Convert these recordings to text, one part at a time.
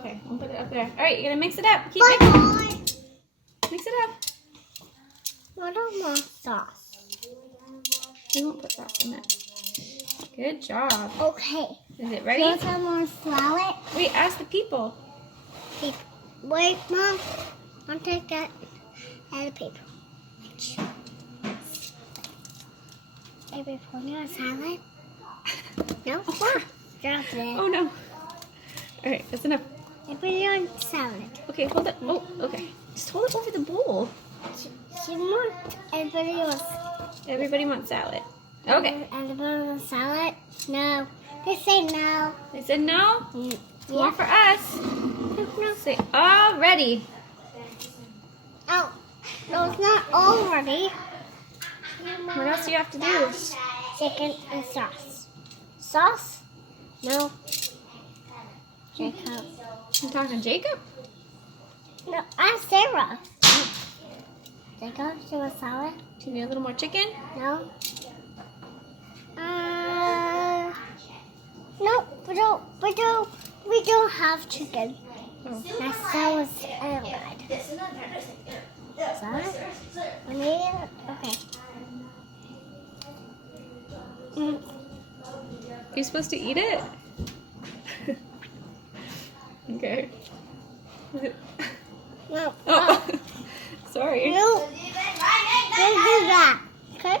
Okay, we'll put it up there. All right, you're gonna mix it up. Keep mix it up. I don't want sauce. We won't put sauce in it. Good job. Okay. Is it ready? You want some more salad? Wait, ask the people. Wait, Mom. I'll take that out of the paper. Baby, put your salad? No? Drop it. Oh no. All right, that's enough. I put it on salad. Okay, hold it. Oh, okay. Just hold it over the bowl. She wants everybody else. Everybody wants salad. Okay. Everybody wants salad? No. They say no. They said no. More Yeah. for us. No. Say all ready. Oh, no, it's not all ready. What else do you have to do? Chicken and sauce. Sauce? No. Jacob. You talking to Jacob? No, I'm Sarah. Jacob, do you want salad? Do you need a little more chicken? No. No, we don't have chicken. Oh. That was bad. Sorry? I mean, okay. Are you supposed to eat it? Okay. No. Oh, sorry. No. Don't do that. Okay?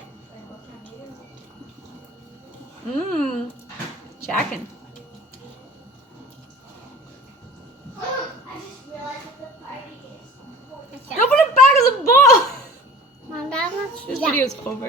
Mmm. Jackin'. Open it back of the bowl. Mom, that was This video's over.